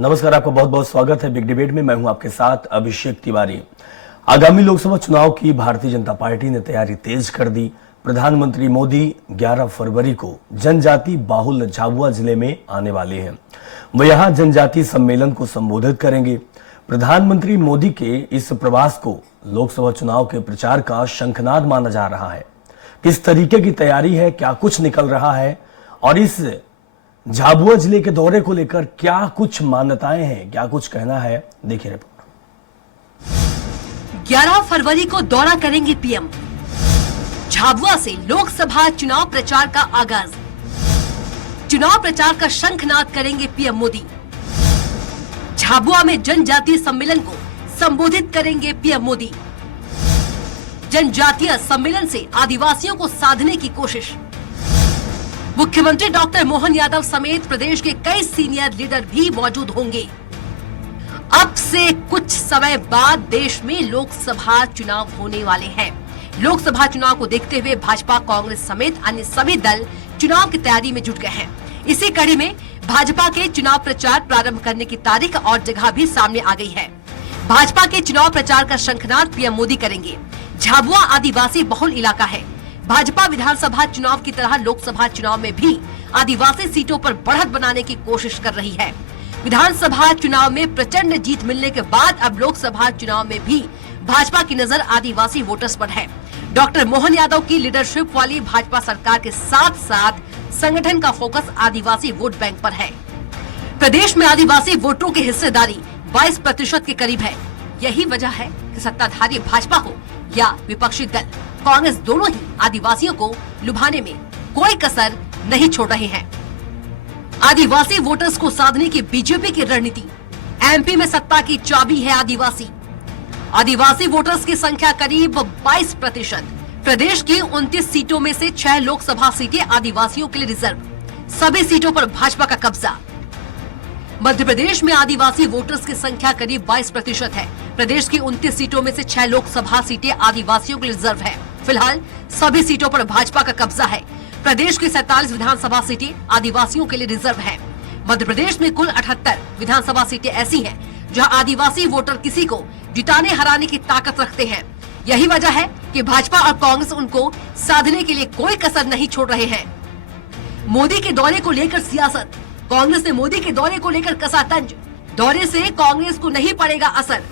नमस्कार, आपका बहुत बहुत स्वागत है बिग डिबेट में। मैं हूं आपके साथ अभिषेक तिवारी। आगामी लोकसभा चुनाव की भारतीय जनता पार्टी ने तैयारी तेज कर दी। प्रधानमंत्री मोदी 11 फरवरी को जनजाति बाहुल झाबुआ जिले में आने वाले हैं। वह यहां जनजातीय सम्मेलन को संबोधित करेंगे। प्रधानमंत्री मोदी के इस प्रवास को लोकसभा चुनाव के प्रचार का शंखनाद माना जा रहा है। किस तरीके की तैयारी है, क्या कुछ निकल रहा है और इस झाबुआ जिले के दौरे को लेकर क्या कुछ मान्यताएं हैं, क्या कुछ कहना है, देखिए रिपोर्ट। 11 फरवरी को दौरा करेंगे पीएम। झाबुआ से लोकसभा चुनाव प्रचार का आगाज। चुनाव प्रचार का शंखनाद करेंगे पीएम मोदी। झाबुआ में जनजातीय सम्मेलन को संबोधित करेंगे पीएम मोदी। जनजातीय सम्मेलन से आदिवासियों को साधने की कोशिश। मुख्यमंत्री डॉक्टर मोहन यादव समेत प्रदेश के कई सीनियर लीडर भी मौजूद होंगे। अब से कुछ समय बाद देश में लोकसभा चुनाव होने वाले हैं। लोकसभा चुनाव को देखते हुए भाजपा, कांग्रेस समेत अन्य सभी दल चुनाव की तैयारी में जुट गए हैं। इसी कड़ी में भाजपा के चुनाव प्रचार प्रारंभ करने की तारीख और जगह भी सामने आ गई है। भाजपा के चुनाव प्रचार का शंखनाद पीएम मोदी करेंगे। झाबुआ आदिवासी बहुल इलाका है। भाजपा विधानसभा चुनाव की तरह लोकसभा चुनाव में भी आदिवासी सीटों पर बढ़त बनाने की कोशिश कर रही है। विधानसभा चुनाव में प्रचंड जीत मिलने के बाद अब लोकसभा चुनाव में भी भाजपा की नजर आदिवासी वोटर्स पर है। डॉक्टर मोहन यादव की लीडरशिप वाली भाजपा सरकार के साथ साथ संगठन का फोकस आदिवासी वोट बैंक पर है। प्रदेश में आदिवासी वोटरों की हिस्सेदारी 22% के करीब है। यही वजह है कि सत्ताधारी भाजपा हो या विपक्षी दल, कांग्रेस दोनों ही आदिवासियों को लुभाने में कोई कसर नहीं छोड़ रहे हैं। आदिवासी वोटर्स को साधने की बीजेपी की रणनीति। एमपी में सत्ता की चाबी है आदिवासी। आदिवासी वोटर्स की संख्या करीब 22%। प्रदेश की 29 सीटों में से 6 लोकसभा सीटें आदिवासियों के लिए रिजर्व। सभी सीटों पर भाजपा का कब्जा। मध्य प्रदेश में आदिवासी वोटर्स की संख्या करीब 22% है। प्रदेश की 29 सीटों में से 6 लोकसभा सीटें आदिवासियों के लिए रिजर्व है। फिलहाल सभी सीटों पर भाजपा का कब्जा है। प्रदेश की 47 विधानसभा सीटें आदिवासियों के लिए रिजर्व है। मध्य प्रदेश में कुल 78 विधानसभा सीटें ऐसी हैं जहां आदिवासी वोटर किसी को जिताने हराने की ताकत रखते हैं। यही वजह है कि भाजपा और कांग्रेस उनको साधने के लिए कोई कसर नहीं छोड़ रहे हैं। मोदी के दौरे को लेकर सियासत। कांग्रेस ने मोदी के दौरे को लेकर कसा तंज। दौरे से कांग्रेस को नहीं पड़ेगा असर।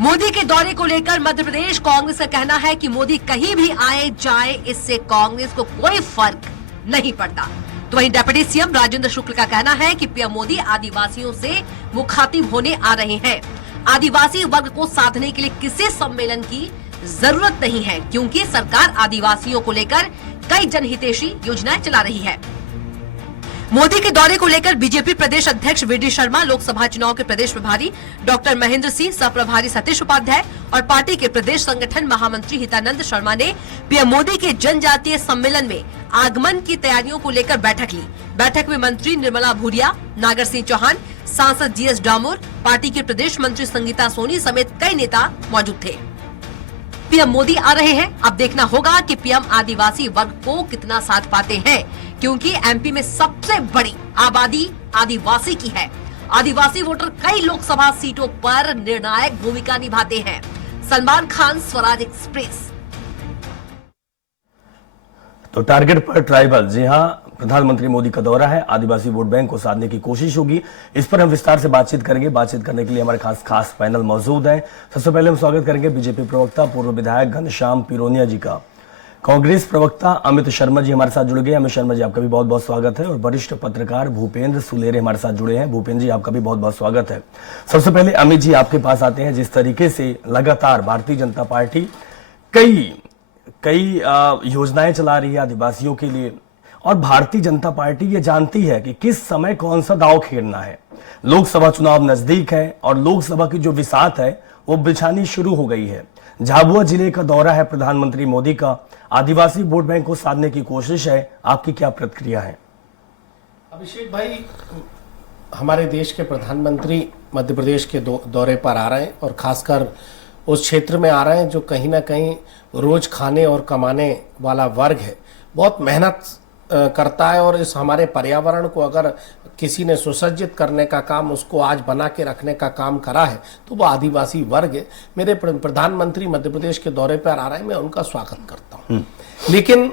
मोदी के दौरे को लेकर मध्य प्रदेश कांग्रेस का कहना है कि मोदी कहीं भी आए जाए, इससे कांग्रेस को कोई फर्क नहीं पड़ता। तो वहीं डिप्टी सीएम राजेंद्र शुक्ल का कहना है कि पीएम मोदी आदिवासियों से मुखातिब होने आ रहे हैं। आदिवासी वर्ग को साधने के लिए किसी सम्मेलन की जरूरत नहीं है, क्योंकि सरकार आदिवासियों को लेकर कई जनहितैषी योजनाएं चला रही है। मोदी के दौरे को लेकर बीजेपी प्रदेश अध्यक्ष वीडी शर्मा, लोकसभा चुनाव के प्रदेश प्रभारी डॉक्टर महेंद्र सिंह, सह प्रभारी सतीश उपाध्याय और पार्टी के प्रदेश संगठन महामंत्री हितानंद शर्मा ने पीएम मोदी के जनजातीय सम्मेलन में आगमन की तैयारियों को लेकर बैठक ली। बैठक में मंत्री निर्मला भूरिया, नागर सिंह चौहान, सांसद जीएस डामोर, पार्टी के प्रदेश मंत्री संगीता सोनी समेत कई नेता मौजूद थे। पीएम मोदी आ रहे हैं। अब देखना होगा कि पीएम आदिवासी वर्ग को कितना साथ पाते हैं, क्योंकि एमपी में सबसे बड़ी आबादी आदिवासी की है। आदिवासी वोटर कई लोकसभा सीटों पर निर्णायक भूमिका निभाते हैं। सलमान खान, स्वराज एक्सप्रेस। तो टारगेट पर ट्राइबल, जी हां, प्रधानमंत्री मोदी का दौरा है। आदिवासी वोट बैंक को साधने की कोशिश होगी। इस पर हम विस्तार से बातचीत करेंगे। बातचीत करने के लिए हमारे खास पैनल मौजूद है। सबसे पहले हम स्वागत करेंगे बीजेपी प्रवक्ता पूर्व विधायक घनश्याम पिरोनिया जी का। कांग्रेस प्रवक्ता अमित शर्मा जी हमारे साथ जुड़ गए। अमित शर्मा जी, आपका भी बहुत बहुत स्वागत है। और वरिष्ठ पत्रकार भूपेंद्र सुलेरे हमारे साथ जुड़े हैं। भूपेंद्र जी, आपका भी बहुत बहुत स्वागत है। सबसे पहले अमित जी आपके पास आते हैं। जिस तरीके से लगातार भारतीय जनता पार्टी कई योजनाएं चला रही है आदिवासियों के लिए, और भारतीय जनता पार्टी ये जानती है कि किस समय कौन सा दांव खेलना है। लोकसभा चुनाव नजदीक है और लोकसभा की जो बिसात है वो बिछानी शुरू हो गई है। झाबुआ जिले का दौरा है प्रधानमंत्री मोदी का। आदिवासी वोट बैंक को साधने की कोशिश है। आपकी क्या प्रतिक्रिया है? अभिषेक भाई, हमारे देश के प्रधानमंत्री मध्य प्रदेश के दौरे पर आ रहे हैं और खासकर उस क्षेत्र में आ रहे हैं जो कहीं ना कहीं रोज खाने और कमाने वाला वर्ग है। बहुत मेहनत करता है और इस हमारे पर्यावरण को अगर किसी ने सुसज्जित करने का काम, उसको आज बना के रखने का काम करा है, तो वो आदिवासी वर्ग है। मेरे प्रधानमंत्री मध्य प्रदेश के दौरे पर आ रहे हैं, मैं उनका स्वागत करता हूँ। लेकिन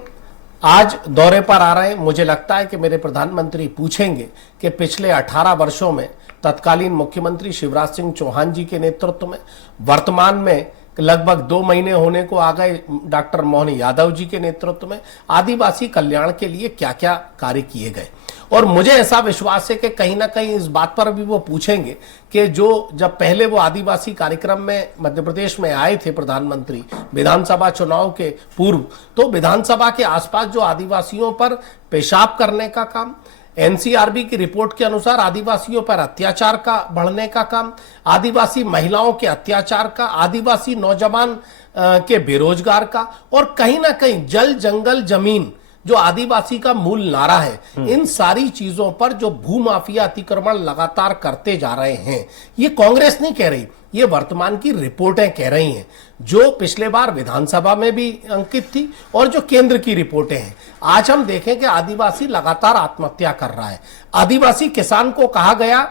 आज दौरे पर आ रहे हैं, मुझे लगता है कि मेरे प्रधानमंत्री पूछेंगे कि पिछले 18 वर्षों में तत्कालीन मुख्यमंत्री शिवराज सिंह चौहान जी के नेतृत्व में, वर्तमान में लगभग 2 महीने होने को आ गए डॉक्टर मोहन यादव जी के नेतृत्व में, आदिवासी कल्याण के लिए क्या क्या कार्य किए गए। और मुझे ऐसा विश्वास है कि कहीं ना कहीं इस बात पर भी वो पूछेंगे कि जब पहले वो आदिवासी कार्यक्रम में मध्य प्रदेश में आए थे प्रधानमंत्री विधानसभा चुनाव के पूर्व, तो विधानसभा के आसपास जो आदिवासियों पर पेशाब करने का काम, एनसीआरबी की रिपोर्ट के अनुसार आदिवासियों पर अत्याचार का बढ़ने का काम, आदिवासी महिलाओं के अत्याचार का, आदिवासी नौजवान के बेरोजगार का, और कहीं ना कहीं जल जंगल जमीन जो आदिवासी का मूल नारा है, इन सारी चीजों पर जो भूमाफिया अतिक्रमण लगातार करते जा रहे हैं, ये कांग्रेस नहीं कह रही, ये वर्तमान की रिपोर्टें कह रही हैं, जो पिछले बार विधानसभा में भी अंकित थी और जो केंद्र की रिपोर्टें हैं। आज हम देखें कि आदिवासी लगातार आत्महत्या कर रहा है। आदिवासी किसान को कहा गया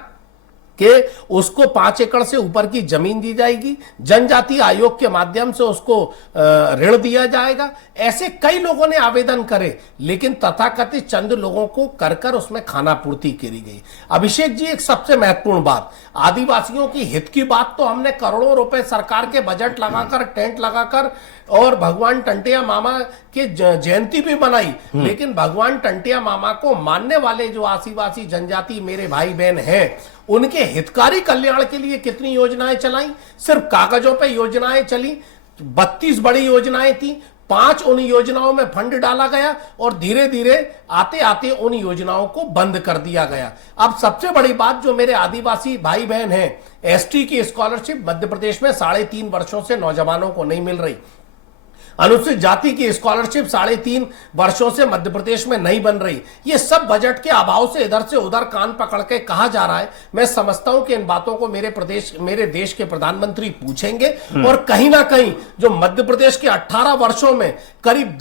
कि उसको 5 एकड़ से ऊपर की जमीन दी जाएगी, जनजाति आयोग के माध्यम से उसको ऋण दिया जाएगा। ऐसे कई लोगों ने आवेदन करे, लेकिन तथाकथित चंद लोगों को कर उसमें खाना पूर्ति करी गई। अभिषेक जी, एक सबसे महत्वपूर्ण बात, आदिवासियों की हित की बात तो हमने करोड़ों रुपए सरकार के बजट लगाकर, टेंट लगाकर और भगवान टंटिया मामा की जयंती भी बनाई, लेकिन भगवान टंटिया मामा को मानने वाले जो आदिवासी जनजाति मेरे भाई बहन हैं, उनके हितकारी कल्याण के लिए कितनी योजनाएं चलाई? सिर्फ कागजों पे योजनाएं चली। 32 बड़ी योजनाएं थी, 5 उन योजनाओं में फंड डाला गया और धीरे धीरे आते आते उन योजनाओं को बंद कर दिया गया। अब सबसे बड़ी बात, जो मेरे आदिवासी भाई बहन हैं, एसटी की स्कॉलरशिप मध्य प्रदेश में 3.5 वर्षों से नौजवानों को नहीं मिल रही। अनुसूचित जाति की स्कॉलरशिप 3.5 वर्षों से मध्य प्रदेश में नहीं बन रही। ये सब बजट के अभाव से इधर से उधर कान पकड़ के कहा जा रहा है। मैं समझता हूं कि इन बातों को मेरे देश के प्रधानमंत्री पूछेंगे, और कहीं ना कहीं जो मध्य प्रदेश के 18 वर्षों में करीब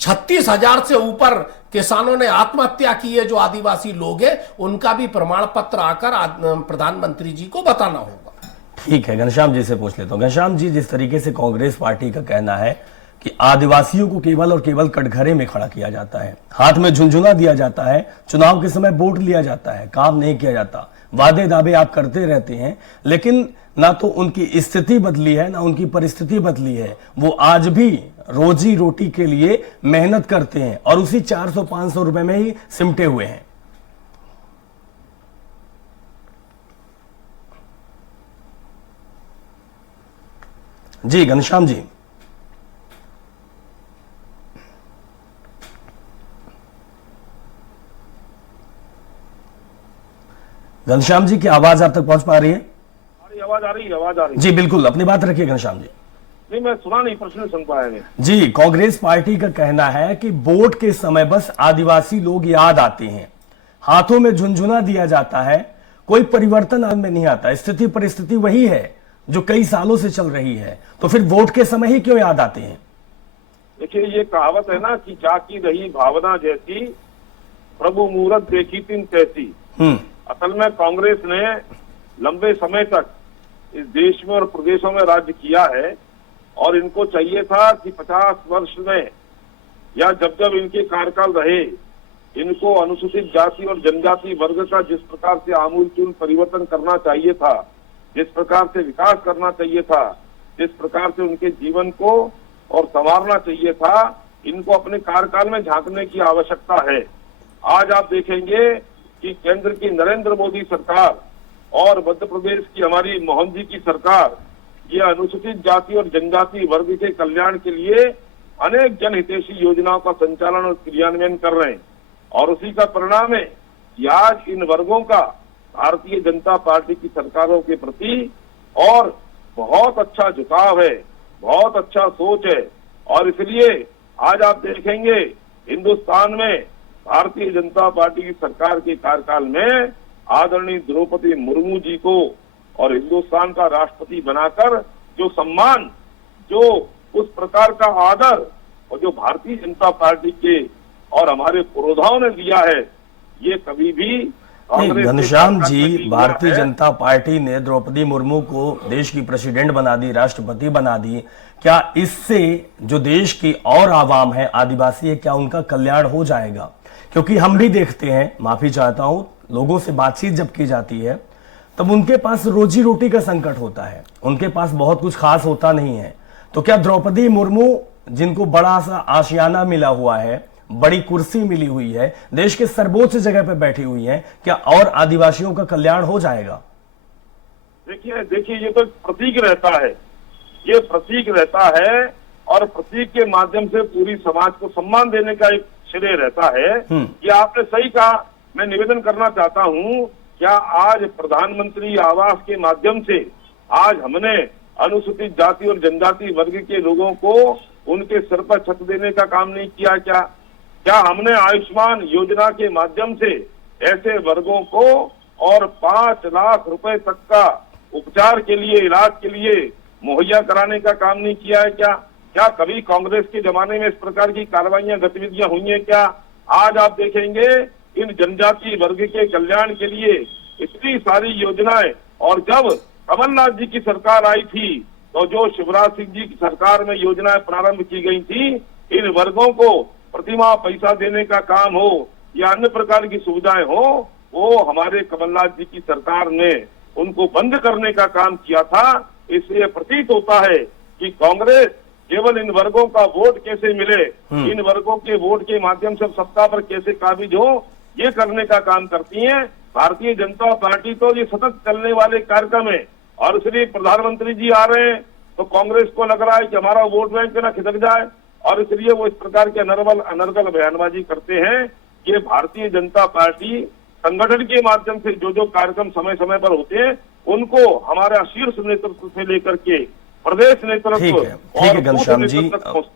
36,000 से ऊपर किसानों ने आत्महत्या की है, जो आदिवासी लोग हैं, उनका भी प्रमाण पत्र आकर प्रधानमंत्री जी को बताना होगा। ठीक है, घनश्याम जी से पूछ लेता हूं। घनश्याम जी, जिस तरीके से कांग्रेस पार्टी का कहना है कि आदिवासियों को केवल और केवल कटघरे में खड़ा किया जाता है, हाथ में झुंझुना दिया जाता है, चुनाव के समय वोट लिया जाता है, काम नहीं किया जाता, वादे दावे आप करते रहते हैं, लेकिन ना तो उनकी स्थिति बदली है, ना उनकी परिस्थिति बदली है। वो आज भी रोजी रोटी के लिए मेहनत करते हैं और उसी 400-500 रुपए में ही सिमटे हुए हैं। जी घनश्याम जी, घनश्याम जी की आवाज आप तक पहुंच पा रही है? आवाज आ रही है। जी बिल्कुल, अपनी बात रखिए घनश्याम जी। नहीं, मैं सुना नहीं, प्रश्न सुन पाया नहीं। जी, कांग्रेस पार्टी का कहना है कि वोट के समय बस आदिवासी लोग याद आते हैं, हाथों में झुंझुना दिया जाता है, कोई परिवर्तन आज में नहीं आता, स्थिति परिस्थिति वही है जो कई सालों से चल रही है, तो फिर वोट के समय ही क्यों याद आते हैं? देखिए, ये कहावत है ना कि जाकी रही भावना जैसी, प्रभु मूरत देखी तीन तैसी। असल में कांग्रेस ने लंबे समय तक इस देश में और प्रदेशों में राज्य किया है, और इनको चाहिए था कि 50 वर्ष में या जब जब इनके कार्यकाल रहे, इनको अनुसूचित जाति और जनजाति वर्ग का जिस प्रकार से आमूलचूल परिवर्तन करना चाहिए था, जिस प्रकार से विकास करना चाहिए था, जिस प्रकार से उनके जीवन को और संवारना चाहिए था, इनको अपने कार्यकाल में झांकने की आवश्यकता है। आज आप देखेंगे कि केंद्र की नरेंद्र मोदी सरकार और मध्य प्रदेश की हमारी मोहन जी की सरकार, ये अनुसूचित जाति और जनजाति वर्ग के कल्याण के लिए अनेक जनहितैषी योजनाओं का संचालन और क्रियान्वयन कर रहे हैं, और उसी का परिणाम है कि आज इन वर्गों का भारतीय जनता पार्टी की सरकारों के प्रति और बहुत अच्छा झुकाव है, बहुत अच्छा सोच है। और इसलिए आज आप देखेंगे हिंदुस्तान में भारतीय जनता पार्टी की सरकार के कार्यकाल में आदरणीय द्रौपदी मुर्मू जी को और हिंदुस्तान का राष्ट्रपति बनाकर जो सम्मान, जो उस प्रकार का आदर और जो भारतीय जनता पार्टी के और हमारे पुरोधाओं ने दिया है, ये कभी भी नहीं, कांग्रेस ने घनश्याम फैसला जी, किया भारतीय है। जनता पार्टी ने द्रौपदी मुर्मू को देश की प्रेसिडेंट बना दी, राष्ट्रपति बना दी। क्या इससे जो देश की और आवाम है, आदिवासी है, क्या उनका कल्याण हो जाएगा? क्योंकि हम भी देखते हैं, माफी चाहता हूं, लोगों से बातचीत जब की जाती है तब उनके पास रोजी रोटी का संकट होता है, उनके पास बहुत कुछ खास होता नहीं है। तो क्या द्रौपदी मुर्मू, जिनको बड़ा सा आशियाना मिला हुआ है, बड़ी कुर्सी मिली हुई है, देश के सर्वोच्च जगह पे बैठी हुई है, क्या और आदिवासियों का कल्याण हो जाएगा? देखिए ये तो प्रतीक रहता है, ये प्रतीक रहता है और प्रतीक के माध्यम से पूरी समाज को सम्मान देने का एक श्रेय रहता है। ये आपने सही कहा। मैं निवेदन करना चाहता हूँ, क्या आज प्रधानमंत्री आवास के माध्यम से आज हमने अनुसूचित जाति और जनजाति वर्ग के लोगों को उनके सिर पर छत देने का काम नहीं किया? क्या हमने आयुष्मान योजना के माध्यम से ऐसे वर्गों को और 5 लाख रुपए तक का उपचार के लिए, इलाज के लिए मुहैया कराने का काम नहीं किया है? क्या कभी कांग्रेस के जमाने में इस प्रकार की कार्रवाइयां, गतिविधियां हुई हैं क्या? आज आप देखेंगे इन जनजाति वर्ग के कल्याण के लिए इतनी सारी योजनाएं, और जब कमलनाथ जी की सरकार आई थी तो जो शिवराज सिंह जी की सरकार में योजनाएं प्रारंभ की गई थी, इन वर्गों को प्रतिमाह पैसा देने का काम हो या अन्य प्रकार की सुविधाएं हो, वो हमारे कमलनाथ जी की सरकार ने उनको बंद करने का काम किया था। इसलिए प्रतीत होता है कि कांग्रेस केवल इन वर्गों का वोट कैसे मिले, इन वर्गों के वोट के माध्यम से सत्ता पर कैसे काबिज हो, ये करने का काम करती है। भारतीय जनता पार्टी तो ये सतत चलने वाले कार्यक्रम है, और इसलिए प्रधानमंत्री जी आ रहे हैं तो कांग्रेस को लग रहा है कि हमारा वोट बैंक ना खिसक जाए, और इसलिए वो इस प्रकार के अनर्गल बयानबाजी करते हैं। ये भारतीय जनता पार्टी संगठन के माध्यम से जो कार्यक्रम समय समय पर होते हैं, उनको हमारा शीर्ष नेतृत्व से लेकर के प्रदेश नेतृत्व, ठीक है घनश्याम जी।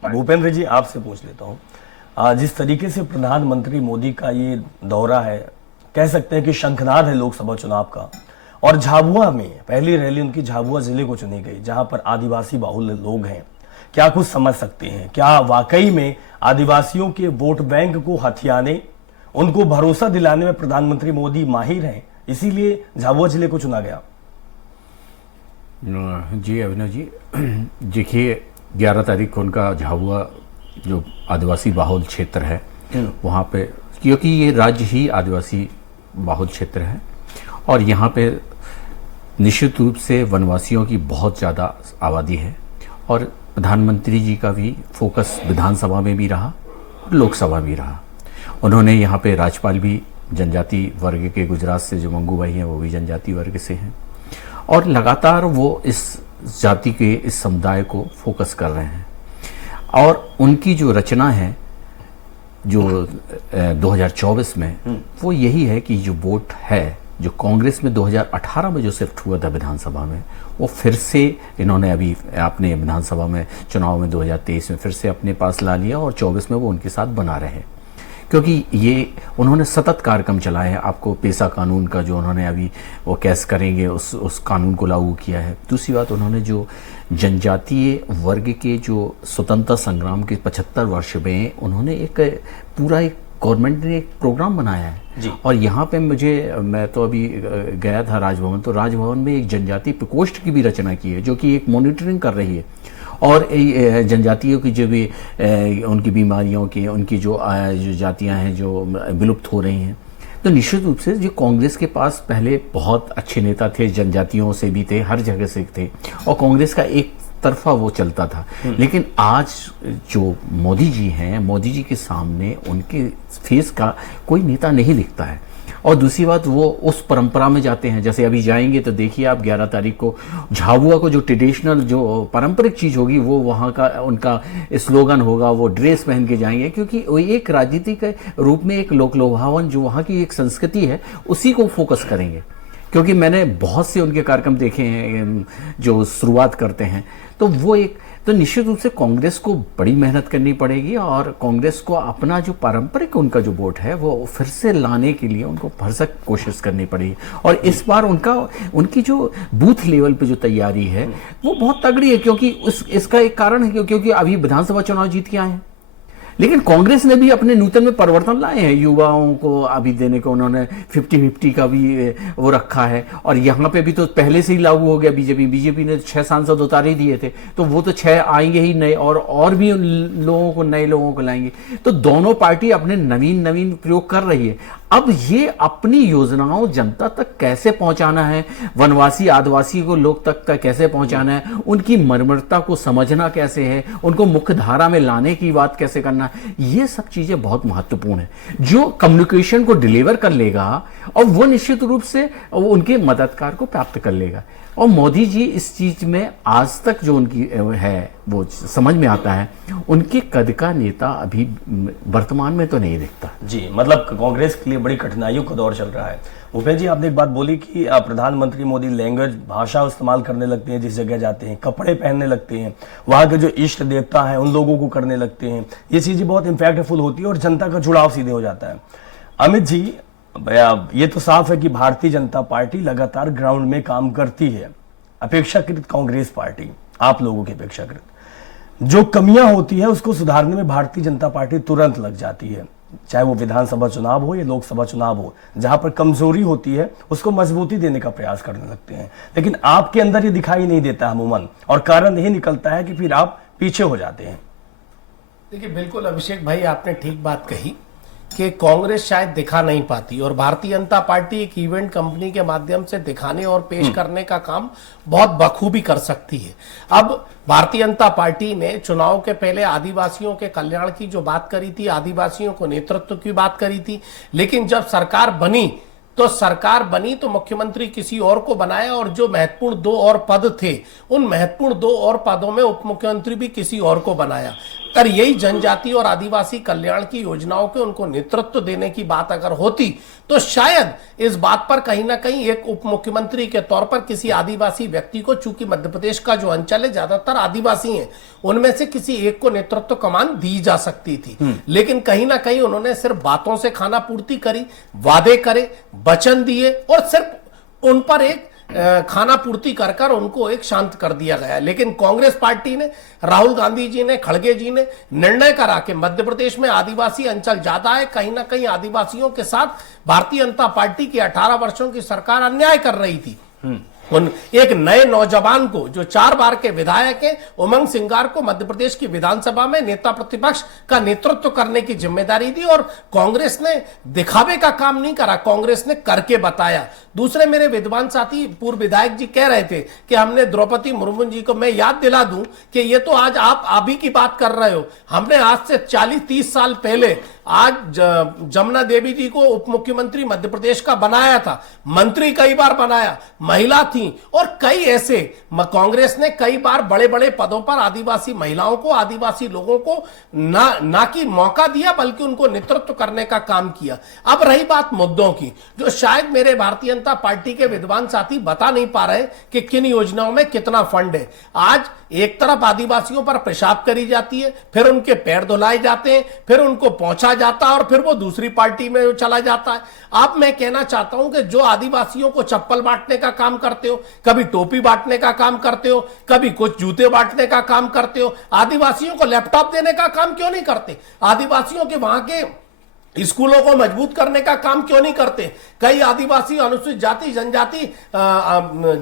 भूपेंद्र जी, आपसे पूछ लेता हूँ, जिस तरीके से प्रधानमंत्री मोदी का ये दौरा है, कह सकते हैं कि शंखनाद है लोकसभा चुनाव का, और झाबुआ में पहली रैली उनकी झाबुआ जिले को चुनी गई, जहां पर आदिवासी बाहुल्य लोग हैं। क्या कुछ समझ सकते हैं? क्या वाकई में आदिवासियों के वोट बैंक को हथियाने, उनको भरोसा दिलाने में प्रधानमंत्री मोदी माहिर हैं, इसीलिए झाबुआ जिले को चुना गया? जी अभिनव जी, देखिए 11 तारीख को उनका झाबुआ जो आदिवासी बाहुल क्षेत्र है वहाँ पे, क्योंकि ये राज्य ही आदिवासी बाहुल क्षेत्र है और यहाँ पे निश्चित रूप से वनवासियों की बहुत ज़्यादा आबादी है, और प्रधानमंत्री जी का भी फोकस विधानसभा में भी रहा और लोकसभा भी रहा। उन्होंने यहाँ पे राज्यपाल भी जनजाति वर्ग के, गुजरात से जो मंगू भाई हैं वो भी जनजाति वर्ग से हैं, और लगातार वो इस जाति के, इस समुदाय को फोकस कर रहे हैं। और उनकी जो रचना है जो 2024 में, वो यही है कि जो वोट है जो कांग्रेस में 2018 में जो शिफ्ट हुआ था विधानसभा में, वो फिर से इन्होंने अभी अपने विधानसभा में चुनाव में 2023 में फिर से अपने पास ला लिया, और 24 में वो उनके साथ बना रहे, क्योंकि ये उन्होंने सतत कार्यक्रम चलाए हैं। आपको पेशा कानून का जो उन्होंने अभी वो कैसे करेंगे उस कानून को लागू किया है। दूसरी बात, उन्होंने जो जनजातीय वर्ग के जो स्वतंत्रता संग्राम के 75 वर्ष में उन्होंने एक पूरा एक गवर्नमेंट ने एक प्रोग्राम बनाया है जी। और यहाँ पे मैं तो अभी गया था राजभवन, तो राजभवन में एक जनजाति प्रकोष्ठ की भी रचना की है जो कि एक मॉनिटरिंग कर रही है, और जनजातियों की जो भी उनकी बीमारियों की, उनकी जो जातियां हैं जो विलुप्त हो रही हैं। तो निश्चित रूप से जो कांग्रेस के पास पहले बहुत अच्छे नेता थे, जनजातियों से भी थे, हर जगह से थे, और कांग्रेस का एक तरफा वो चलता था। लेकिन आज जो मोदी जी हैं, मोदी जी के सामने उनके फेस का कोई नेता नहीं दिखता है। और दूसरी बात, वो उस परंपरा में जाते हैं, जैसे अभी जाएंगे तो देखिए आप 11 तारीख को झाबुआ को जो ट्रेडिशनल जो पारंपरिक चीज़ होगी वो वहाँ का उनका स्लोगन होगा, वो ड्रेस पहन के जाएंगे, क्योंकि वो एक राजनीति के रूप में एक लोक लोभावन जो वहाँ की एक संस्कृति है उसी को फोकस करेंगे। क्योंकि मैंने बहुत से उनके कार्यक्रम देखे हैं जो शुरुआत करते हैं, तो वो एक, तो निश्चित रूप से कांग्रेस को बड़ी मेहनत करनी पड़ेगी, और कांग्रेस को अपना जो पारंपरिक उनका जो वोट है वो फिर से लाने के लिए उनको भरसक कोशिश करनी पड़ेगी। और इस बार उनकी जो बूथ लेवल पे जो तैयारी है वो बहुत तगड़ी है, क्योंकि इसका एक कारण है क्योंकि अभी विधानसभा चुनाव जीत के आए हैं, लेकिन कांग्रेस ने भी अपने नूतन में परिवर्तन लाए हैं, युवाओं को अभी देने को उन्होंने 50-50 का भी वो रखा है, और यहाँ पे भी तो पहले से ही लागू हो गया। बीजेपी ने 6 सांसद उतार ही दिए थे, तो वो तो 6 आएंगे ही नए, और भी लोगों को, नए लोगों को लाएंगे। तो दोनों पार्टी अपने नवीन प्रयोग कर रही है। अब ये अपनी योजनाओं जनता तक कैसे पहुंचाना है, वनवासी आदिवासी को लोग तक का कैसे पहुंचाना है, उनकी मर्मरता को समझना कैसे है, उनको मुख्य धारा में लाने की बात कैसे करना है, ये सब चीजें बहुत महत्वपूर्ण है। जो कम्युनिकेशन को डिलीवर कर लेगा और वो निश्चित रूप से उनके मददगार को प्राप्त कर लेगा। और मोदी जी इस चीज में आज तक जो उनकी है वो समझ में आता है, उनके कद का नेता अभी वर्तमान में तो नहीं दिखता। जी, मतलब कांग्रेस के लिए बड़ी कठिनाइयों का दौर चल रहा है। भूपेंद्र जी, आपने एक बात बोली कि प्रधानमंत्री मोदी लैंग्वेज, भाषा इस्तेमाल करने लगते हैं, जिस जगह जाते हैं कपड़े पहनने लगते हैं, वहां के जो इष्ट देवता हैं उन लोगों को करने लगते हैं। ये चीजें बहुत इम्पैक्टफुल होती है और जनता का जुड़ाव सीधे हो जाता है। अमित जी, ये तो साफ है कि भारतीय जनता पार्टी लगातार ग्राउंड में काम करती है, अपेक्षाकृत कांग्रेस पार्टी, आप लोगों की अपेक्षाकृत जो कमियां होती है उसको सुधारने में भारतीय जनता पार्टी तुरंत लग जाती है, चाहे वो विधानसभा चुनाव हो या लोकसभा चुनाव हो। जहां पर कमजोरी होती है उसको मजबूती देने का प्रयास करने लगते हैं, लेकिन आपके अंदर ये दिखाई नहीं देता अमूमन, और कारण यही निकलता है कि फिर आप पीछे हो जाते हैं। देखिए, बिल्कुल अभिषेक भाई, आपने ठीक बात कही कि कांग्रेस शायद दिखा नहीं पाती और भारतीय जनता पार्टी एक इवेंट कंपनी के माध्यम से दिखाने और पेश करने का काम बहुत बखूबी कर सकती है। अब भारतीय जनता पार्टी ने चुनाव के पहले आदिवासियों के कल्याण की जो बात करी थी, आदिवासियों को नेतृत्व की बात करी थी, लेकिन जब सरकार बनी तो मुख्यमंत्री किसी और को बनाया, और जो महत्वपूर्ण 2 और पद थे, उन महत्वपूर्ण 2 और पदों में उप मुख्यमंत्री भी किसी और को बनाया। अगर यही जनजाति और आदिवासी कल्याण की योजनाओं के उनको नेतृत्व देने की बात अगर होती, तो शायद इस बात पर कहीं ना कहीं एक उप मुख्यमंत्री के तौर पर किसी आदिवासी व्यक्ति को, चूंकि मध्य प्रदेश का जो अंचल है ज्यादातर आदिवासी हैं, उनमें से किसी एक को नेतृत्व कमान दी जा सकती थी। लेकिन कहीं ना कहीं उन्होंने सिर्फ बातों से खाना पूर्ति करी, वादे करे, वचन दिए, और सिर्फ उन पर एक खाना पूर्ति कर कर उनको एक शांत कर दिया गया। लेकिन कांग्रेस पार्टी ने, राहुल गांधी जी ने, खड़गे जी ने निर्णय करा कि मध्य प्रदेश में आदिवासी अंचल ज्यादा है, कहीं ना कहीं आदिवासियों के साथ भारतीय जनता पार्टी की 18 वर्षों की सरकार अन्याय कर रही थी। एक नए नौजवान को, जो 4 बार के विधायक हैं, उमंग सिंगार को मध्य प्रदेश की विधानसभा में नेता प्रतिपक्ष का नेतृत्व करने की जिम्मेदारी दी, और कांग्रेस ने दिखावे का काम नहीं करा, कांग्रेस ने करके बताया। दूसरे मेरे विद्वान साथी पूर्व विधायक जी कह रहे थे कि हमने द्रौपदी मुर्मू जी को, मैं याद दिला दूं कि ये तो आज आप अभी की बात कर रहे हो, हमने आज से 40-30 साल पहले आज जमुना देवी जी को उप मुख्यमंत्री मध्य प्रदेश का बनाया था, मंत्री कई बार बनाया, महिला थी, और कई ऐसे कांग्रेस ने कई बार बड़े बड़े पदों पर आदिवासी महिलाओं को, आदिवासी लोगों को ना कि मौका दिया, बल्कि उनको नेतृत्व करने का काम किया। अब रही बात मुद्दों की, जो शायद मेरे भारतीय जनता पार्टी के विद्वान साथी बता नहीं पा रहे कि किन योजनाओं में कितना फंड है। आज एक तरफ आदिवासियों पर पेशाब करी जाती है, फिर उनके पैर धुलाए जाते हैं, फिर उनको पहुंचा जाता है, और फिर वो दूसरी पार्टी में चला जाता है। अब मैं कहना चाहता हूं कि जो आदिवासियों को चप्पल बांटने का काम करते हो, कभी टोपी बांटने का काम करते हो, कभी कुछ जूते बांटने का काम करते हो, आदिवासियों को लैपटॉप देने का काम क्यों नहीं करते? आदिवासियों के वहां के स्कूलों को मजबूत करने का काम क्यों नहीं करते? कई आदिवासी अनुसूचित जाति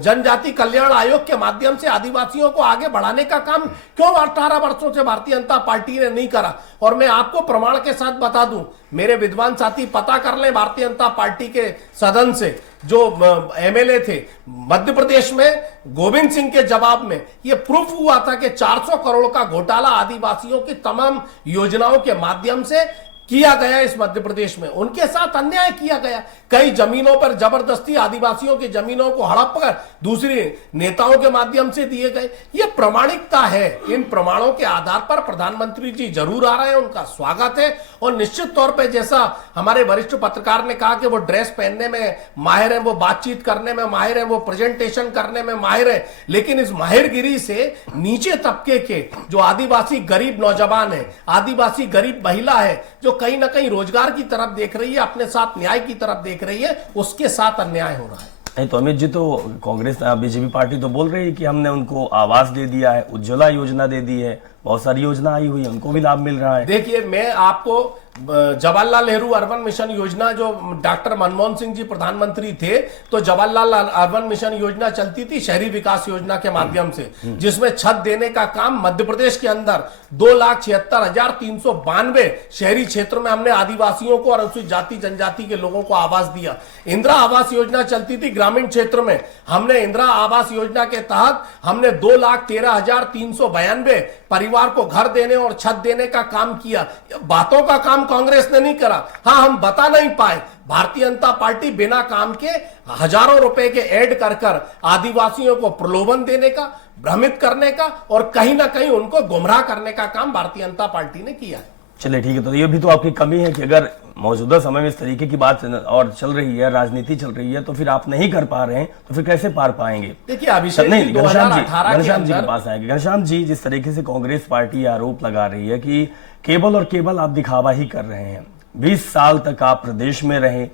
जनजाति कल्याण आयोग के माध्यम से आदिवासियों को आगे बढ़ाने का काम क्यों 18 वर्षों से भारतीय जनता पार्टी ने नहीं करा? और मैं आपको प्रमाण के साथ बता दूं, मेरे विद्वान साथी पता कर ले भारतीय जनता पार्टी के सदन से, जो एमएलए थे मध्य प्रदेश में, गोविंद सिंह के जवाब में यह प्रूफ हुआ था कि 400 करोड़ का घोटाला आदिवासियों की तमाम योजनाओं के माध्यम से किया गया इस मध्य प्रदेश में, उनके साथ अन्याय किया गया। कई जमीनों पर जबरदस्ती आदिवासियों की जमीनों को हड़प कर दूसरे नेताओं के माध्यम से दिए गए। ये प्रामाणिकता है। इन प्रमाणों के आधार पर प्रधानमंत्री जी जरूर आ रहे हैं, उनका स्वागत है। और निश्चित तौर पर जैसा हमारे वरिष्ठ पत्रकार ने कहा कि वो ड्रेस पहनने में माहिर है, वो बातचीत करने में माहिर है, वो प्रेजेंटेशन करने में माहिर है, लेकिन इस माहिरगिरी से नीचे तबके के जो आदिवासी गरीब नौजवान है, आदिवासी गरीब महिला है, जो कहीं ना कहीं रोजगार की तरफ देख रही है, अपने साथ न्याय की तरफ देख रही है, उसके साथ अन्याय हो रहा है। नहीं तो अमित जी, तो कांग्रेस बीजेपी पार्टी तो बोल रही है कि हमने उनको आवास दे दिया है, उज्ज्वला योजना दे दी है, बहुत सारी योजना आई हुई है, उनको भी लाभ मिल रहा है। देखिए, मैं आपको जवाहरलाल नेहरू अर्बन मिशन योजना, जो डॉक्टर मनमोहन सिंह जी प्रधानमंत्री थे, तो जवाहरलाल अर्बन मिशन योजना चलती थी शहरी विकास योजना के माध्यम से, जिसमें छत देने का काम मध्य प्रदेश के अंदर 2,76,392 शहरी क्षेत्रों में हमने आदिवासियों को और अनुसूचित जाति जनजाति के लोगों को आवास दिया। इंदिरा आवास योजना चलती थी ग्रामीण क्षेत्र में, हमने इंदिरा आवास योजना के तहत हमने 2,13,392 परिवार को घर देने और छत देने का काम किया। बातों का काम कांग्रेस ने नहीं करा। हाँ, हम बता नहीं पाए, भारतीय जनता पार्टी बिना काम के हजारों रुपए के ऐड कर कर आदिवासियों को प्रलोभन देने का, भ्रमित करने का और कहीं ना कहीं उनको गुमराह करने का काम भारतीय जनता पार्टी ने किया है। चलिए ठीक है, तो ये भी तो आपकी कमी है कि अगर मौजूदा समय में इस तरीके की बात और चल रही है, राजनीति चल रही है, तो फिर आप नहीं कर पा रहे हैं, तो फिर कैसे पार पाएंगे? देखिए, अभिषेक नहीं, घनश्याम जी के जी पास आएंगे। घनश्याम जी, जिस तरीके से कांग्रेस पार्टी आरोप लगा रही है कि केवल और केवल आप दिखावा ही कर रहे हैं, 20 साल तक आप प्रदेश में रहे,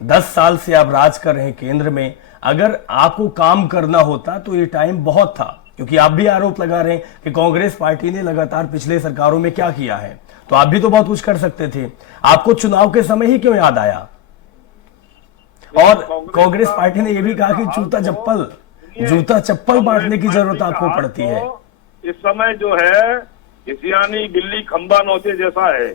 10 साल से आप राज कर रहे हैं केंद्र में, अगर आपको काम करना होता तो ये टाइम बहुत था, क्योंकि आप भी आरोप लगा रहे हैं कि कांग्रेस पार्टी ने लगातार पिछले सरकारों में क्या किया है, तो आप भी तो बहुत कुछ कर सकते थे। आपको चुनाव के समय ही क्यों याद आया? और कांग्रेस पार्टी ने यह भी कहा कि जूता चप्पल बांटने की जरूरत आपको पड़ती है। इस समय जो है किसियानी बिल्ली खंबा नोचे जैसा है।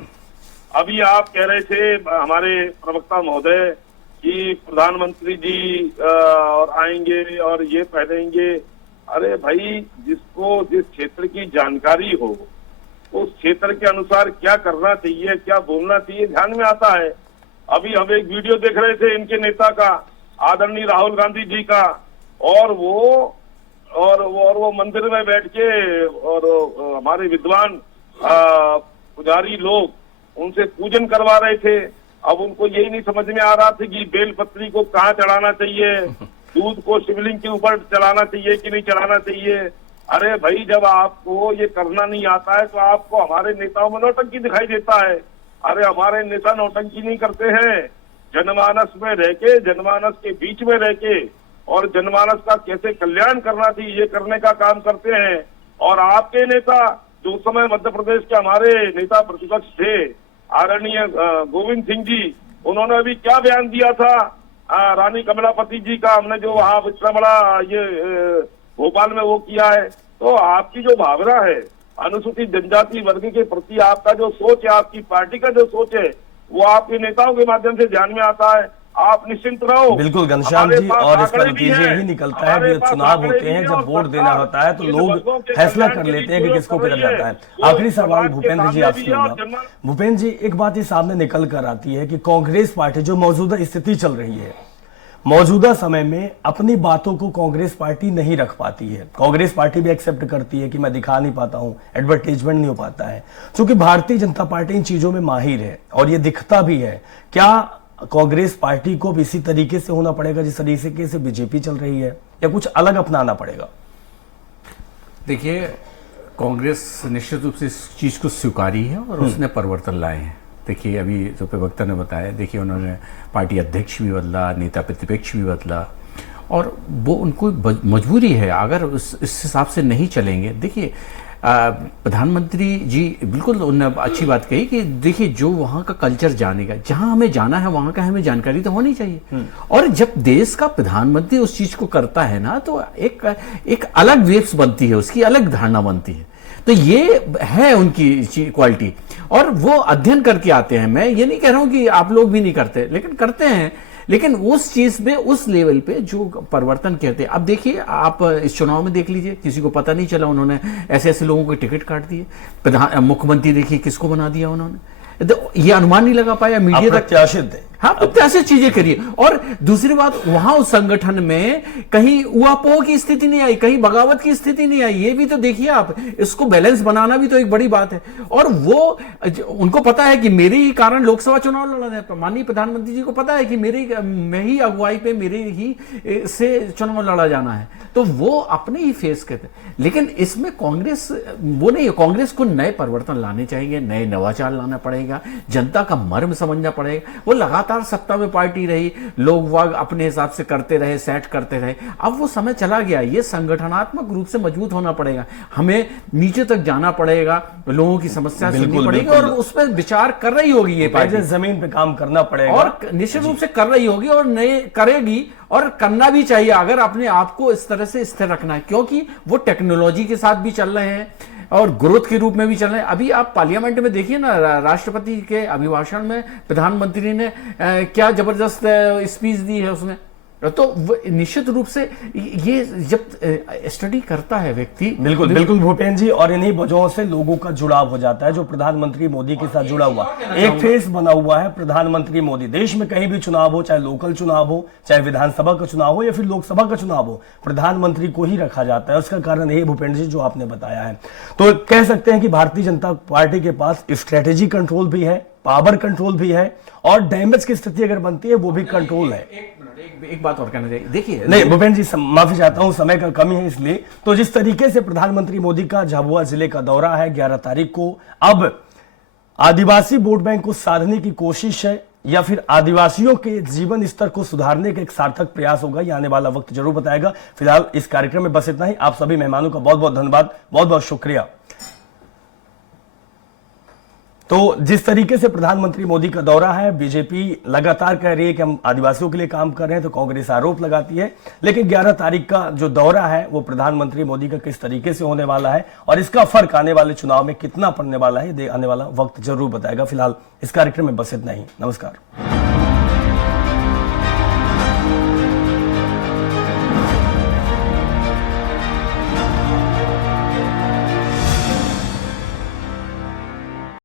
अभी आप कह रहे थे हमारे प्रवक्ता महोदय कि प्रधानमंत्री जी और आएंगे और ये पहनेंगे। अरे भाई, जिसको जिस क्षेत्र की जानकारी हो उस क्षेत्र के अनुसार क्या करना चाहिए, क्या बोलना चाहिए, ध्यान में आता है। अभी हम एक वीडियो देख रहे थे इनके नेता का, आदरणीय राहुल गांधी जी का, और वो मंदिर में बैठ के और हमारे विद्वान पुजारी लोग उनसे पूजन करवा रहे थे। अब उनको यही नहीं समझ में आ रहा था कि बेलपत्री को कहाँ चढ़ाना चाहिए, दूध को शिवलिंग के ऊपर चढ़ाना चाहिए कि नहीं चढ़ाना चाहिए। अरे भाई, जब आपको ये करना नहीं आता है तो आपको हमारे नेताओं में नौटंकी दिखाई देता है। अरे हमारे नेता नौटंकी नहीं करते हैं, जनमानस में रह के, जनमानस के बीच में रह के और जनमानस का कैसे कल्याण करना चाहिए ये करने का काम करते हैं। और आपके नेता जो उस समय मध्य प्रदेश के हमारे नेता प्रतिपक्ष थे, आदरणीय गोविंद सिंह जी, उन्होंने अभी क्या बयान दिया था रानी कमलापति जी का, हमने जो वहाँ इतना बड़ा ये भोपाल में वो किया है। तो आपकी जो भावना है अनुसूचित जनजाति वर्ग के प्रति, आपका जो सोच है, आपकी पार्टी का जो सोच है, वो आपके नेताओं के माध्यम से ध्यान में आता है। आप निश्चिंत रहो। बिल्कुल घनश्याम जी, और इस पर नतीजे यही निकलता है कि चुनाव होते हैं, जब वोट देना होता है तो लोग फैसला कर लेते हैं कि किसको किधर जाता है। आखिरी सवाल भूपेंद्र जी आपसे होगा। भूपेंद्र जी, एक बात ये सामने निकल कर आती है कि कांग्रेस पार्टी जो मौजूदा स्थिति चल रही है, मौजूदा समय में अपनी बातों को कांग्रेस पार्टी नहीं रख पाती है। कांग्रेस पार्टी भी एक्सेप्ट करती है कि मैं दिखा नहीं पाता हूं, एडवर्टाइजमेंट नहीं हो पाता है, क्योंकि भारतीय जनता पार्टी इन चीजों में माहिर है और ये दिखता भी है। क्या कांग्रेस पार्टी को भी इसी तरीके से होना पड़ेगा जिस तरीके से बीजेपी चल रही है, या कुछ अलग अपनाना पड़ेगा? देखिए, कांग्रेस निश्चित रूप से इस चीज को स्वीकारी है और उसने परिवर्तन लाए हैं। देखिए, अभी जो प्रवक्ता ने बताया, देखिए उन्होंने पार्टी अध्यक्ष भी बदला, नेता प्रतिपक्ष भी बदला, और वो उनको मजबूरी है, अगर इस हिसाब से नहीं चलेंगे। देखिए, प्रधानमंत्री जी बिल्कुल उन्होंने अच्छी बात कही कि देखिए, जो वहाँ का कल्चर जानेगा, जहाँ हमें जाना है वहाँ का हमें जानकारी तो होनी चाहिए। और जब देश का प्रधानमंत्री उस चीज को करता है ना, तो एक अलग वेव्स बनती है, उसकी अलग धारणा बनती है। तो ये है उनकी क्वालिटी, और वो अध्ययन करके आते हैं। मैं ये नहीं कह रहा हूं कि आप लोग भी नहीं करते, लेकिन करते हैं, लेकिन उस चीज पे, उस लेवल पे जो परिवर्तन कहते हैं। अब देखिए, आप इस चुनाव में देख लीजिए, किसी को पता नहीं चला, उन्होंने ऐसे ऐसे लोगों को टिकट काट दिए। मुख्यमंत्री देखिए किसको बना दिया उन्होंने, तो ये अनुमान नहीं लगा पाया मीडिया तक। प्रत्याशित है, हाँ, प्रत्याशित चीजें करिए। और दूसरी बात, वहां उस संगठन में कहीं उहापोह की स्थिति नहीं आई, कहीं बगावत की स्थिति नहीं आई। ये भी तो देखिए आप, इसको बैलेंस बनाना भी तो एक बड़ी बात है। और वो उनको पता है कि मेरे ही कारण लोकसभा चुनाव लड़ा है, माननीय प्रधानमंत्री जी को पता है कि मैं ही अगुवाई पे मेरे ही से चुनाव लड़ा जाना है, तो वो अपने ही फेस करते। लेकिन इसमें कांग्रेस वो नहीं है। कांग्रेस को नए परिवर्तन लाने चाहिए, नए नवाचार लाना पड़ेगा, जनता का मर्म समझना पड़ेगा। वो लगातार लगातार सत्ता में पार्टी रही, लोग वाग अपने हिसाब से करते रहे, सेट करते रहे। अब वो समय चला गया, ये संगठनात्मक रूप से मजबूत होना पड़ेगा, हमें नीचे तक जाना पड़ेगा, लोगों की समस्या सुननी पड़ेगी और उस पर विचार कर रही होगी ये पार्टी, जमीन पे काम करना पड़ेगा और निश्चित रूप से कर रही होगी और नए करेगी, और करना भी चाहिए अगर अपने आप को इस तरह से स्थिर रखना है, क्योंकि वो टेक्नोलॉजी के साथ भी चल रहे हैं और ग्रोथ के रूप में भी चल रहे हैं। अभी आप पार्लियामेंट में देखिए ना, राष्ट्रपति के अभिभाषण में प्रधानमंत्री ने क्या जबरदस्त स्पीच दी है उसमें। तो निश्चित रूप से ये जब स्टडी करता है व्यक्ति, बिल्कुल बिल्कुल भूपेंद्र जी, और इन्हीं वजहों से लोगों का जुड़ाव हो जाता है जो प्रधानमंत्री मोदी के साथ जुड़ा हुआ, एक फेस बना हुआ है प्रधानमंत्री मोदी। देश में कहीं भी चुनाव हो, चाहे लोकल चुनाव हो, चाहे विधानसभा का चुनाव हो या फिर लोकसभा का चुनाव हो, प्रधानमंत्री को ही रखा जाता है। उसका कारण ये भूपेंद्र जी जो आपने बताया है। तो कह सकते हैं कि भारतीय जनता पार्टी के पास स्ट्रेटेजी कंट्रोल भी है, पावर कंट्रोल भी है, और डैमेज की स्थिति अगर बनती है वो भी कंट्रोल है। एक बात और कहना चाहिए, देखिए नहीं भूपेंद्र जी, माफी चाहता हूं, समय का कमी है इसलिए। तो जिस तरीके से प्रधानमंत्री मोदी का झाबुआ जिले का दौरा है 11 तारीख को, अब आदिवासी वोट बैंक को साधने की कोशिश है या फिर आदिवासियों के जीवन स्तर को सुधारने का एक सार्थक प्रयास होगा, ये आने वाला वक्त जरूर बताएगा। फिलहाल इस कार्यक्रम में बस इतना ही। आप सभी मेहमानों का बहुत बहुत धन्यवाद, बहुत बहुत शुक्रिया। तो जिस तरीके से प्रधानमंत्री मोदी का दौरा है, बीजेपी लगातार कह रही है कि हम आदिवासियों के लिए काम कर रहे हैं, तो कांग्रेस आरोप लगाती है। लेकिन 11 तारीख का जो दौरा है वो प्रधानमंत्री मोदी का किस तरीके से होने वाला है और इसका फर्क आने वाले चुनाव में कितना पड़ने वाला है, आने वाला वक्त जरूर बताएगा। फिलहाल इस कार्यक्रम में बस इतना ही। नमस्कार।